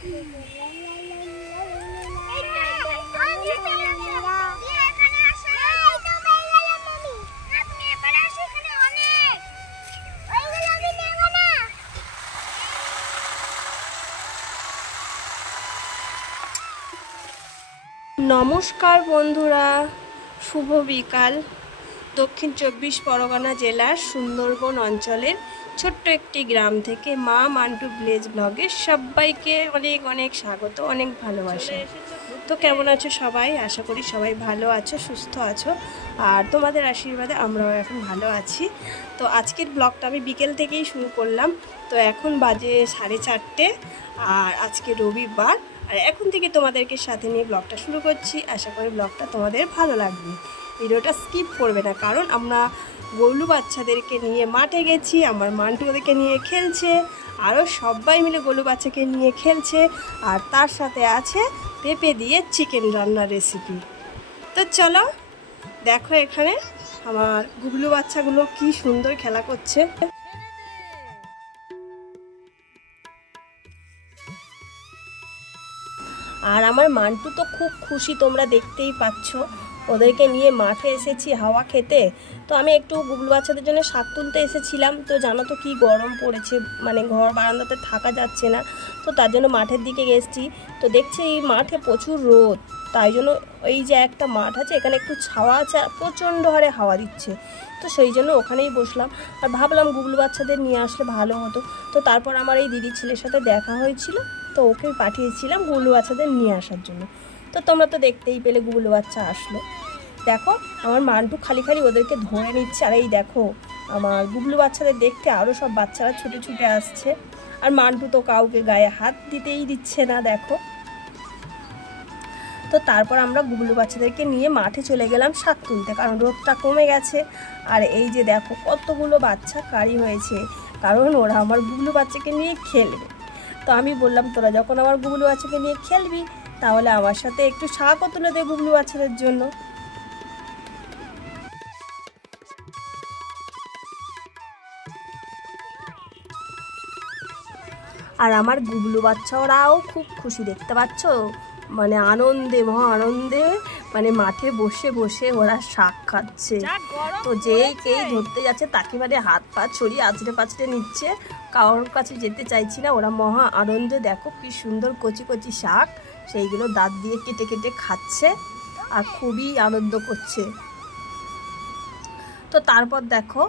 নমস্কার বন্ধুরা, শুভ বিকাল। দক্ষিণ 24 পরগনা জেলার সুন্দরবন অঞ্চলের ছোট্ট একটি গ্রাম থেকে মা মান্টু ভিলেজ ব্লগে সবাইকে অনেক অনেক স্বাগত, অনেক ভালোবাসা। তো কেমন আছো সবাই? আশা করি সবাই ভালো আছো, সুস্থ আছো, আর তোমাদের আশীর্বাদে আমরাও এখন ভালো আছি। তো আজকের ব্লগটা আমি বিকেল থেকেই শুরু করলাম। তো এখন বাজে 4:30, আর আজকে রবিবার, আর এখন থেকে তোমাদেরকে সাথে নিয়ে ব্লগটা শুরু করছি। আশা করি ব্লগটা তোমাদের ভালো লাগবে, ভিডিওটা স্কিপ করবে না, কারণ আমরা গরু বাচ্চাদেরকে নিয়ে মাঠে গেছি। আমার মান্টু ওদেরকে নিয়ে খেলছে, আরও সবাই মিলে গরু বাচ্চাকে নিয়ে খেলছে, আর তার সাথে আছে পেঁপে দিয়ে চিকেন রান্নার রেসিপি। তো চলো দেখো এখানে আমার গুবলু বাচ্চাগুলো কি সুন্দর খেলা করছে। আর আমার মান্টু তো খুব খুশি, তোমরা দেখতেই পাচ্ছ। ওদেরকে নিয়ে মাঠে এসেছি হাওয়া খেতে। তো আমি একটু গুবলু বাচ্চাদের জন্য শাক তুলতে এসেছিলাম। তো জানো তো কি গরম পড়েছে, মানে ঘর বারান্দাতে থাকা যাচ্ছে না। তো তার জন্য মাঠের দিকে গেছি। তো দেখছি এই মাঠে প্রচুর রোদ, তাই জন্য এই যে একটা মাঠ আছে, এখানে একটু ছাওয়া আছে, প্রচণ্ড হারে হাওয়া দিচ্ছে। তো সেই জন্য ওখানেই বসলাম, আর ভাবলাম গুবলু বাচ্চাদের নিয়ে আসলে ভালো হতো। তো তারপর আমার এই দিদির ছেলের সাথে দেখা হয়েছিল, তো ওকে পাঠিয়েছিলাম গুবলু বাচ্চাদের নিয়ে আসার জন্য। তো তোমরা তো দেখতেই পেলে গুবলু বাচ্চা আসলো। দেখো আমার মান্টু খালি খালি ওদেরকে ধরে নিচ্ছে, আর এই দেখো আমার গুবলু বাচ্চাদের দেখতে আরও সব বাচ্চারা ছুটে ছুটে আসছে, আর মান্টু তো কাউকে গায়ে হাত দিতেই দিচ্ছে না, দেখো। তো তারপর আমরা গুবলু বাচ্চাদেরকে নিয়ে মাঠে চলে গেলাম শাক তুলতে, কারণ রোদটা কমে গেছে। আর এই যে দেখো কতগুলো বাচ্চা কারি হয়েছে, কারণ ওরা আমার গুবলু বাচ্চাকে নিয়ে খেলবে। তো আমি বললাম, তোরা যখন আমার গুবলু বাচ্চাকে নিয়ে খেলবি, তাহলে আমার সাথে একটু শাকও তুলে দে গুবলু বাচ্চাদের জন্য। আর আমার গুবলু বাচ্চারাও খুব খুশি, দেখতে পাচ্ছ, মানে আনন্দে, মহা আনন্দে, মানে মাঠে বসে বসে ওরা শাক খাচ্ছে। তো যেই কেই ধরতে যাচ্ছে তাকে মানে হাত পা ছড়িয়ে আছড়ে পাছড়ে নিচ্ছে, কারোর কাছে যেতে চাইছি না। ওরা মহা আনন্দে, দেখো কি সুন্দর কচি কচি শাক, সেইগুলো দাঁত দিয়ে কেটে কেটে খাচ্ছে, আর খুবই আনন্দ করছে। তো তারপর দেখো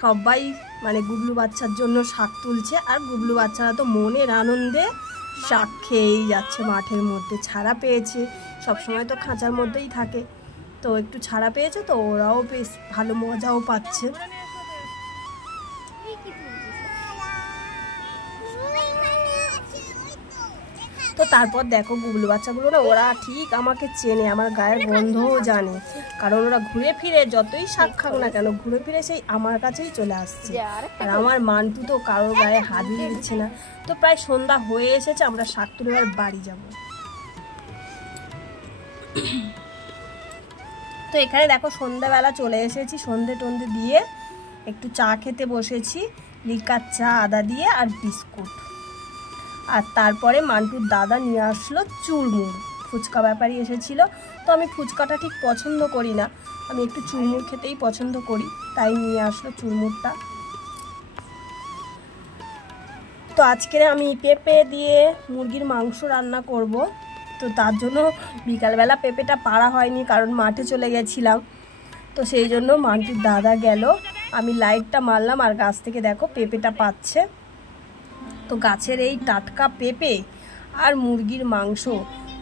সবাই মানে গুবলু বাচ্চার জন্য শাক তুলছে, আর গুবলু বাচ্চারা তো মনের আনন্দে শাক খেয়েই যাচ্ছে। মাঠের মধ্যে ছাড়া পেয়েছে, সবসময় তো খাঁচার মধ্যেই থাকে, তো একটু ছাড়া পেয়েছে, তো ওরাও বেশ ভালো মজাও পাচ্ছে। তো তারপর দেখো গুবলু বাচ্চাগুলো না, ওরা ঠিক আমাকে চেনে, আমার গায়ের গন্ধও জানে, কারণ ওরা ঘুরে ফিরে যতই শাক খাক না কেন, ঘুরে ফিরে সেই আমার কাছেই চলে আসছে। আর আমার মান্টু তো কারোর গায়ে হাত দিচ্ছে না। তো প্রায় সন্ধ্যা হয়ে এসেছে, আমরা শাক তুলে আর বাড়ি যাব। তো এখানে দেখো সন্ধ্যাবেলা চলে এসেছি, সন্ধে টন্ধে দিয়ে একটু চা খেতে বসেছি, লিকার চা আদা দিয়ে আর বিস্কুট। আর তারপরে মান্টুর দাদা নিয়ে আসলো চুরমুর, ফুচকা ব্যাপারী এসেছিল। তো আমি ফুচকাটা ঠিক পছন্দ করি না, আমি একটু চুরমুর খেতেই পছন্দ করি, তাই নিয়ে আসলো চুরমুরটা। তো আজকে আমি পেঁপে দিয়ে মুরগির মাংস রান্না করব। তো তার জন্য বিকালবেলা পেঁপেটা পাড়া হয়নি, কারণ মাঠে চলে গেছিলাম। তো সেই জন্য মান্টুর দাদা গেল, আমি লাইটটা মারলাম, আর গাছ থেকে দেখো পেঁপেটা পাচ্ছে। তো গাছের এই টাটকা পেঁপে আর মুরগির মাংস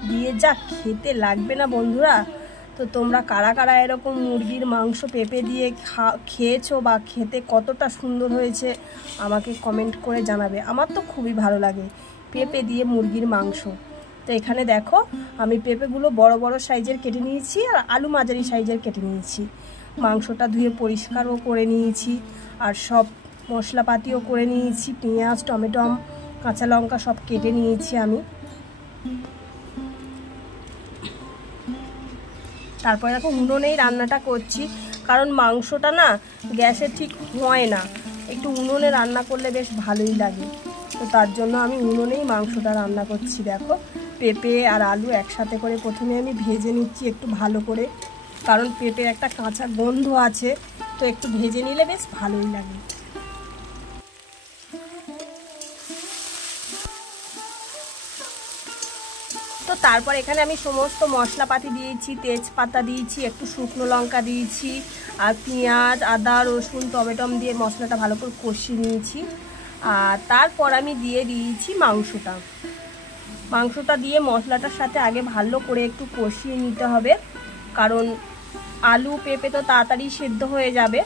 দিয়ে যা খেতে লাগবে না বন্ধুরা। তো তোমরা কারা কারা এরকম মুরগির মাংস পেঁপে দিয়ে খেয়েছো, বা খেতে কতটা সুন্দর হয়েছে আমাকে কমেন্ট করে জানাবে। আমার তো খুবই ভালো লাগে পেঁপে দিয়ে মুরগির মাংস। তো এখানে দেখো আমি পেঁপেগুলো বড় বড় সাইজের কেটে নিয়েছি, আর আলু মাঝারি সাইজের কেটে নিয়েছি। মাংসটা ধুয়ে পরিষ্কারও করে নিয়েছি, আর সব মশলাপাতিও করে নিয়েছি, পেঁয়াজ, টমেটো, কাঁচা লঙ্কা সব কেটে নিয়েছি আমি। তারপরে দেখো উনুনেই রান্নাটা করছি, কারণ মাংসটা না গ্যাসে ঠিক হয় না, একটু উনুনে রান্না করলে বেশ ভালোই লাগে। তো তার জন্য আমি উনুনেই মাংসটা রান্না করছি। দেখো পেঁপে আর আলু একসাথে করে প্রথমে আমি ভেজে নিচ্ছি একটু ভালো করে, কারণ পেঁপের একটা কাঁচা গন্ধ আছে, তো একটু ভেজে নিলে বেশ ভালোই লাগে। তো তারপর এখানে আমি সমস্ত মশলাপাতি দিয়েছি, তেজপাতা দিয়েছি, একটু শুকনো লঙ্কা দিয়েছি, আর পেঁয়াজ, আদা, রসুন, টমেটম দিয়ে মশলাটা ভালো করে কষিয়ে নিয়েছি। আর তারপর আমি দিয়ে দিয়েছি মাংসটা দিয়ে মশলাটার সাথে আগে ভালো করে একটু কষিয়ে নিতে হবে, কারণ আলু পেঁপে তো তাড়াতাড়ি সেদ্ধ হয়ে যাবে,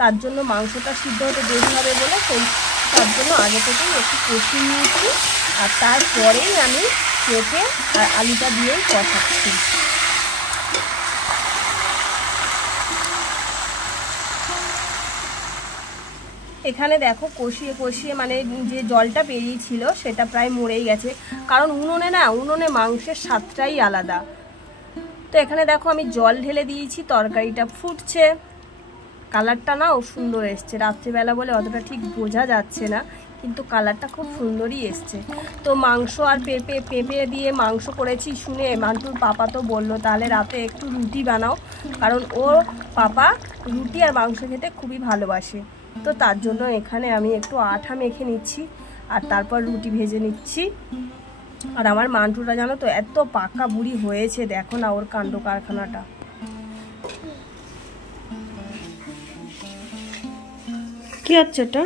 তার জন্য মাংসটা সিদ্ধ হতে দেরি হবে বলে তার জন্য আগে থেকেই একটু কষিয়ে নিয়েছি। আর তারপরেই আমি পেঁপে আর আলুটা দিয়েই কষাচ্ছি। এখানে দেখো কষিয়ে কষিয়ে মানে যে জলটা বেরিয়েছিল সেটা প্রায় মরেই গেছে, কারণ উনুনে মাংসের স্বাদটাই আলাদা। তো এখানে দেখো আমি জল ঢেলে দিয়েছি, তরকারিটা ফুটছে, কালারটা নাও সুন্দর এসছে। রাত্রিবেলা বলে অতটা ঠিক বোঝা যাচ্ছে না, কিন্তু কালারটা খুব সুন্দরই এসছে। তো মাংস আর পেঁপে দিয়ে মাংস করেছি শুনে মান্টুর পাপা তো বললো তাহলে রাতে একটু রুটি বানাও, কারণ ওর পাপা রুটি আর মাংস খেতে খুবই ভালোবাসে। তো তার জন্য এখানে আমি একটু আঠা মেখে নিচ্ছি আর তারপর রুটি ভেজে নিচ্ছি। আর আমার মান্টুটা জানো তো এত পাকা বুড়ি হয়েছে, দেখো না ওর কাণ্ড কারখানাটা। কি হচ্ছে এটা?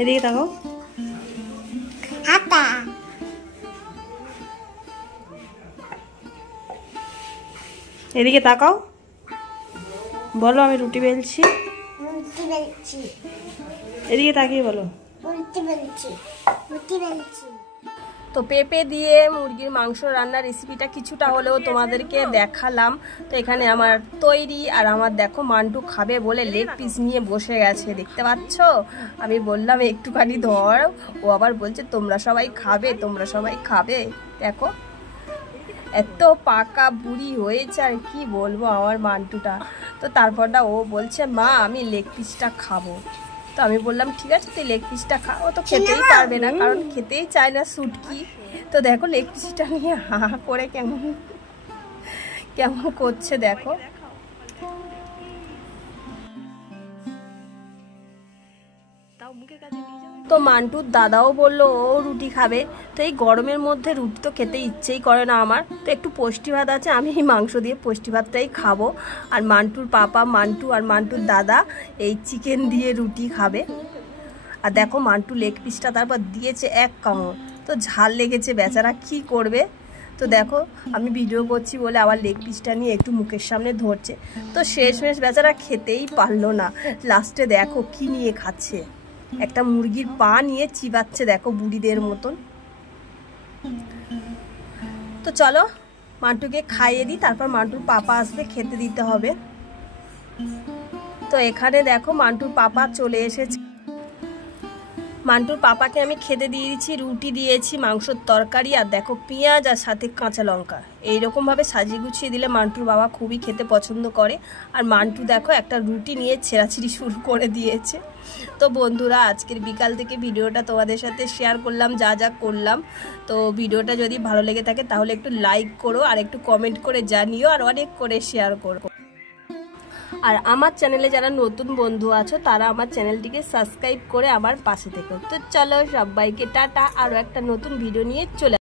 এদিকে তাকাও। এদিকে তাকাও, বলো আমি রুটি বেলছি। এদিকে তাকিয়ে বলো। তো পেঁপে দিয়ে মুরগির মাংস রান্নার রেসিপিটা কিছুটা হলেও তোমাদেরকে দেখালাম। তো এখানে আমার তৈরি, আর আমার দেখো মান্টু খাবে বলে লেগ পিস নিয়ে বসে গেছে, দেখতে পাচ্ছ। আমি বললাম একটুখানি ধর, ও আবার বলছে তোমরা সবাই খাবে। দেখো এত পাকা বুড়ি হয়েছে, আর কি বলবো আমার মান্টুটা। তো তারপরটা ও বলছে মা আমি লেগ পিসটা খাবো। তো আমি বললাম ঠিক আছে তুই লেগ পিসটা খা। ও তো খেতেই পারবে না, কারণ খেতেই চায় না শুটকি। তো দেখো লেগ পিসটা নিয়ে হা করে কেমন করছে দেখো। তো মান্টুর দাদাও বললো ও রুটি খাবে। তো এই গরমের মধ্যে রুটি তো খেতে ইচ্ছেই করে না আমার, তো একটু পুষ্টি ভাত আছে, আমি এই মাংস দিয়ে পুষ্টি ভাতটাই খাবো। আর মান্টুর পাপা, মান্টু আর মান্টুর দাদা এই চিকেন দিয়ে রুটি খাবে। আর দেখো মান্টু লেগ পিসটা তারপর দিয়েছে এক কামড়, তো ঝাল লেগেছে, বেচারা কি করবে। তো দেখো আমি ভিডিও করছি বলে আবার লেগ পিসটা নিয়ে একটু মুখের সামনে ধরছে। তো শেষমেশ বেচারা খেতেই পারলো না, লাস্টে দেখো কি নিয়ে খাচ্ছে, একটা মুরগির পা নিয়ে চিবাচ্ছে দেখো বুড়িদের মতন। তো চলো মান্টুকে খাইয়ে দিই, তারপর মান্টুর পাপা আসবে, খেতে দিতে হবে। তো এখানে দেখো মান্টুর পাপা চলে এসেছে। মান্টুর পাপাকে আমি খেতে দিয়েছি, রুটি দিয়েছি, মাংসর তরকারি, আর দেখো পেঁয়াজ আর সাথে কাঁচা লঙ্কা। এইরকমভাবে সাজিয়ে গুছিয়ে দিলে মান্টুর বাবা খুবই খেতে পছন্দ করে। আর মান্টু দেখো একটা রুটি নিয়ে ছেঁড়াছিড়ি শুরু করে দিয়েছে। তো বন্ধুরা আজকের বিকাল থেকে ভিডিওটা তোমাদের সাথে শেয়ার করলাম, যা করলাম। তো ভিডিওটা যদি ভালো লেগে থাকে তাহলে একটু লাইক করো, আর একটু কমেন্ট করে জানিও, আর অনেক করে শেয়ার করো। আর আমার চ্যানেলে যারা নতুন বন্ধু আছো তারা আমার চ্যানেলটিকে সাবস্ক্রাইব করে আমার পাশে থেকো। তো চলো সবাইকে টাটা, আরও একটা নতুন ভিডিও নিয়ে চলে